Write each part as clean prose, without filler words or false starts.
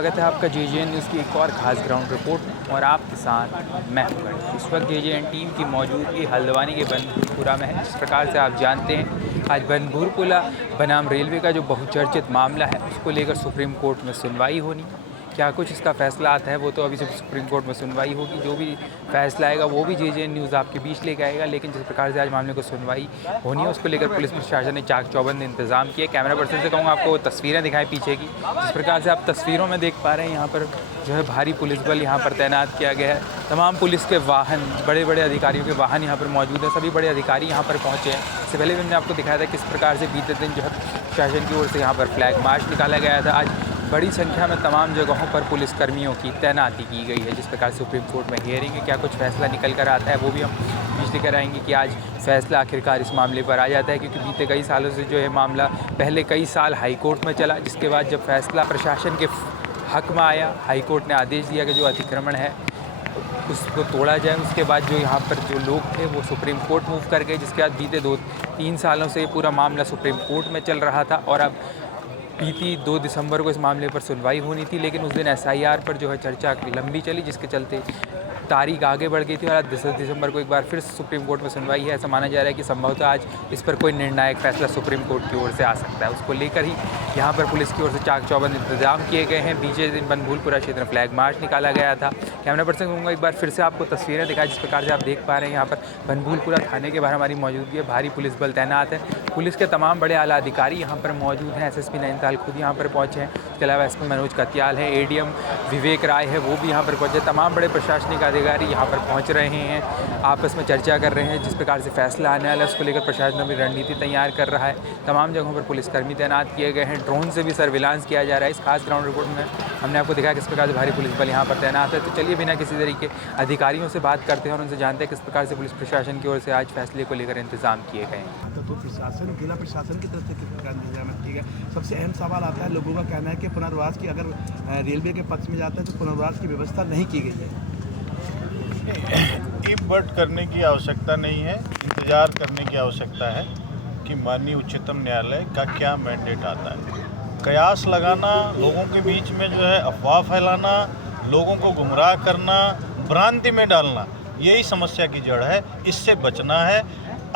स्वागत है आपका JJN न्यूज़ की एक और ख़ास ग्राउंड रिपोर्ट में और आपके साथ मैं हूं। इस वक्त JJN टीम की मौजूदगी हल्द्वानी के बनभूरपुरा में है। जिस प्रकार से आप जानते हैं, आज बनभूरपुरा बनाम रेलवे का जो बहुचर्चित मामला है उसको लेकर सुप्रीम कोर्ट में सुनवाई होनी। क्या कुछ इसका फैसला आता है वो तो अभी सिर्फ सुप्रीम कोर्ट में सुनवाई होगी। जो भी फैसला आएगा वो भी JJN न्यूज़ आपके बीच लेके आएगा। लेकिन जिस प्रकार से आज मामले को सुनवाई होनी है उसको लेकर पुलिस प्रशासन ने चाक चौबंद इंतजाम किए। कैमरा पर्सन से कहूँगा आपको तस्वीरें दिखाएं पीछे की। जिस प्रकार से आप तस्वीरों में देख पा रहे हैं, यहाँ पर जो है भारी पुलिस बल यहाँ पर तैनात किया गया है। तमाम पुलिस के वाहन, बड़े बड़े अधिकारियों के वाहन यहाँ पर मौजूद हैं। सभी बड़े अधिकारी यहाँ पर पहुँचे हैं। इससे पहले भी मैंने आपको दिखाया था किस प्रकार से बीते दिन जो है प्रशासन की ओर से यहाँ पर फ्लैग मार्च निकाला गया था। आज बड़ी संख्या में तमाम जगहों पर पुलिसकर्मियों की तैनाती की गई है। जिस प्रकार से सुप्रीम कोर्ट में हियरिंग है, क्या कुछ फैसला निकल कर आता है वो भी हम बीच लेकर आएंगे कि आज फैसला आखिरकार इस मामले पर आ जाता है। क्योंकि बीते कई सालों से जो है मामला पहले कई साल हाई कोर्ट में चला, जिसके बाद जब फैसला प्रशासन के हक में आया, हाई कोर्ट ने आदेश दिया कि जो अतिक्रमण है उसको तोड़ा जाए। उसके बाद जो यहाँ पर जो लोग थे वो सुप्रीम कोर्ट मूव कर गए, जिसके बाद बीते 2-3 सालों से पूरा मामला सुप्रीम कोर्ट में चल रहा था। और अब बीती 2 दिसंबर को इस मामले पर सुनवाई होनी थी, लेकिन उस दिन SIR पर जो है चर्चा लंबी चली, जिसके चलते तारीख आगे बढ़ गई थी। और आज 10 दिसंबर को एक बार फिर सुप्रीम कोर्ट में सुनवाई है। ऐसा माना जा रहा है कि संभवतः आज इस पर कोई निर्णायक फैसला सुप्रीम कोर्ट की ओर से आ सकता है। उसको लेकर ही यहाँ पर पुलिस की ओर से चाक चौबंद इंतजाम किए गए हैं। बीते दिन बनभूरपुरा क्षेत्र में फ्लैग मार्च निकाला गया था। कैमरा पर्सन कहूँगा एक बार फिर से आपको तस्वीरें दिखाएं। जिस प्रकार से आप देख पा रहे हैं, यहाँ पर बनभूरपुरा थाने के बाहर हमारी मौजूदगी है। भारी पुलिस बल तैनात है। पुलिस के तमाम बड़े आला अधिकारी यहाँ पर मौजूद हैं। SSP नैनीताल खुद यहाँ पर पहुँचे हैं। इसके अलावा SP मनोज कत्याल है, ADM विवेक राय है, वो भी यहाँ पर पहुँचे। तमाम बड़े प्रशासनिक अधिकारी यहाँ पर पहुँच रहे हैं, आपस में चर्चा कर रहे हैं। जिस प्रकार से फैसला आने वाला है उसको लेकर प्रशासन भी रणनीति तैयार कर रहा है। तमाम जगहों पर पुलिसकर्मी तैनात किए गए हैं। ड्रोन से भी सर्विलांस किया जा रहा है। इस खास ग्राउंड रिपोर्ट में हमने आपको दिखाया किस प्रकार से भारी पुलिस बल यहाँ पर तैनात है। तो चलिए बिना किसी तरीके अधिकारियों से बात करते हैं और उनसे जानते हैं किस प्रकार से पुलिस प्रशासन की ओर से आज फैसले को लेकर इंतजाम किए गए हैं। तो प्रशासन, जिला प्रशासन की तरफ से किस प्रकार इंतजाम किया गया? सबसे अहम सवाल आता है, लोगों का कहना है कि पुनर्वास की अगर रेलवे के पक्ष में जाता है तो पुनर्वास की व्यवस्था नहीं की गई है। बट करने की आवश्यकता नहीं है, इंतजार करने की आवश्यकता है कि माननीय उच्चतम न्यायालय का क्या मैंडेट आता है। कयास लगाना, लोगों के बीच में जो है अफवाह फैलाना, लोगों को गुमराह करना, भ्रांति में डालना, यही समस्या की जड़ है। इससे बचना है।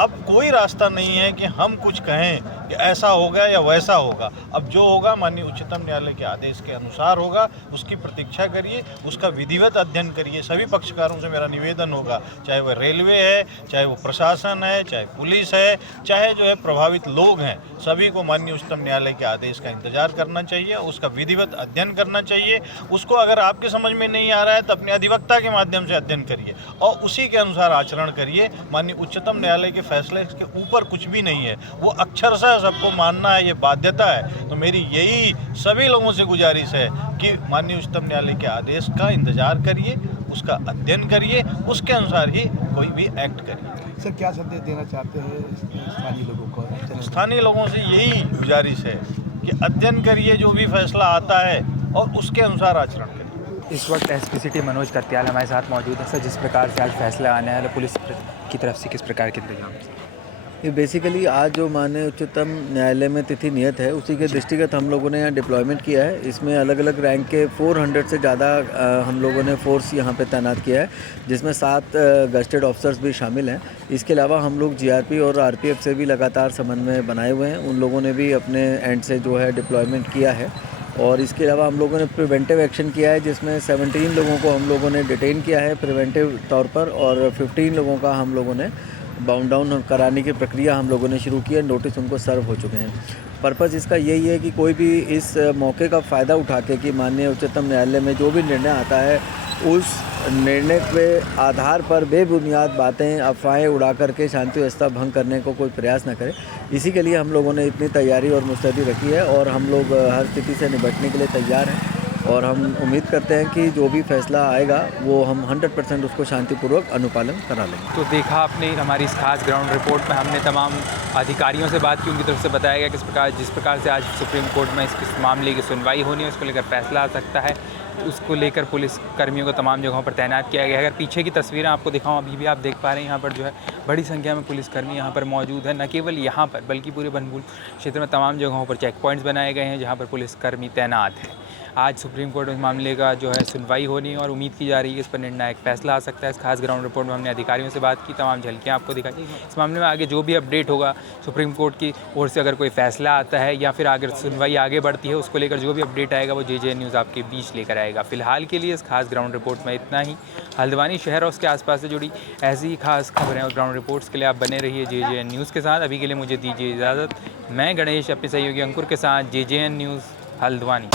अब कोई रास्ता नहीं है कि हम कुछ कहें कि ऐसा होगा या वैसा होगा। अब जो होगा माननीय उच्चतम न्यायालय के आदेश के अनुसार होगा। उसकी प्रतीक्षा करिए, उसका विधिवत अध्ययन करिए। सभी पक्षकारों से मेरा निवेदन होगा, चाहे वह रेलवे है, चाहे वो प्रशासन है, चाहे पुलिस है, चाहे जो है प्रभावित लोग हैं, सभी को माननीय उच्चतम न्यायालय के आदेश का इंतजार करना चाहिए, उसका विधिवत अध्ययन करना चाहिए। उसको अगर आपके समझ में नहीं आ रहा है तो अपने अधिवक्ता के माध्यम से अध्ययन करिए और उसी के अनुसार आचरण करिए। माननीय उच्चतम न्यायालय के फैसले के ऊपर कुछ भी नहीं है, वो अक्षरशः सबको मानना है, ये बाध्यता है। तो मेरी यही सभी लोगों से गुजारिश है कि माननीय उच्चतम न्यायालय के आदेश का इंतजार करिए, उसका अध्ययन करिए, उसके अनुसार ही कोई भी एक्ट करिए। सर, क्या संदेश देना चाहते हैं स्थानीय लोगों को? स्थानीय लोगों से यही गुजारिश है कि अध्ययन करिए, जो भी फैसला आता है और उसके अनुसार आचरण करिए। इस वक्त SP सिटी मनोज कत्याल हमारे साथ मौजूद है। सर, जिस प्रकार से आज फैसला आने वाला पुलिस की तरफ से किस प्रकार के इंतजाम? ये बेसिकली आज जो माननीय उच्चतम न्यायालय में तिथि नियत है उसी के दृष्टिगत हम लोगों ने यहाँ डिप्लॉयमेंट किया है। इसमें अलग अलग रैंक के 400 से ज़्यादा हम लोगों ने फोर्स यहाँ पे तैनात किया है, जिसमें 7 गस्टेड ऑफिसर्स भी शामिल हैं। इसके अलावा हम लोग GRP और RPF से भी लगातार समन्वय बनाए हुए हैं। उन लोगों ने भी अपने एंड से जो है डिप्लॉयमेंट किया है। और इसके अलावा हम लोगों ने प्रिवेंटिव एक्शन किया है, जिसमें 17 लोगों को हम लोगों ने डिटेन किया है प्रिवेंटिव तौर पर और 15 लोगों का हम लोगों ने बाउंड डाउन कराने की प्रक्रिया हम लोगों ने शुरू की है। नोटिस उनको सर्व हो चुके हैं। पर्पज़ इसका यही है कि कोई भी इस मौके का फ़ायदा उठा के कि माननीय उच्चतम न्यायालय में जो भी निर्णय आता है उस निर्णय के आधार पर बेबुनियाद बातें, अफवाहें उड़ा करके शांति व्यवस्था भंग करने को कोई प्रयास न करे। इसी के लिए हम लोगों ने इतनी तैयारी और मुस्तैदी रखी है और हम लोग हर स्थिति से निपटने के लिए तैयार हैं। और हम उम्मीद करते हैं कि जो भी फैसला आएगा वो हम 100% उसको शांतिपूर्वक अनुपालन करा लेंगे। तो देखा आपने हमारी इस खास ग्राउंड रिपोर्ट में हमने तमाम अधिकारियों से बात की, उनकी तरफ से बताया गया जिस प्रकार से आज सुप्रीम कोर्ट में इस मामले की सुनवाई होनी है, उसको लेकर फैसला आ सकता है। उसको लेकर पुलिस कर्मियों को तमाम जगहों पर तैनात किया गया है। अगर पीछे की तस्वीरें आपको दिखाऊं, अभी भी आप देख पा रहे हैं यहाँ पर जो है बड़ी संख्या में पुलिसकर्मी यहाँ पर मौजूद है। न केवल यहाँ पर बल्कि पूरे बनभूर क्षेत्र में तमाम जगहों पर चेक पॉइंट्स बनाए गए हैं जहाँ पर पुलिसकर्मी तैनात हैं। आज सुप्रीम कोर्ट में इस मामले का जो है सुनवाई होनी है और उम्मीद की जा रही है कि इस पर निर्णायक फैसला आ सकता है। इस खास ग्राउंड रिपोर्ट में हमने अधिकारियों से बात की, तमाम झलकियाँ आपको दिखाई। इस मामले में आगे जो भी अपडेट होगा सुप्रीम कोर्ट की ओर से, अगर कोई फैसला आता है या फिर अगर सुनवाई आगे बढ़ती है, उसको लेकर जो भी अपडेट आएगा वो JJN न्यूज़ आपके बीच लेकर आएगा। फिलहाल के लिए इस खास ग्राउंड रिपोर्ट में इतना ही। हल्द्वानी शहर और उसके आसपास से जुड़ी ऐसी ही खास खबरें और ग्राउंड रिपोर्ट्स के लिए आप बने रहिए JJN न्यूज़ के साथ। अभी के लिए मुझे दीजिए इजाज़त। मैं गणेश अपने सहयोगी अंकुर के साथ JJN न्यूज़ हल्द्वानी।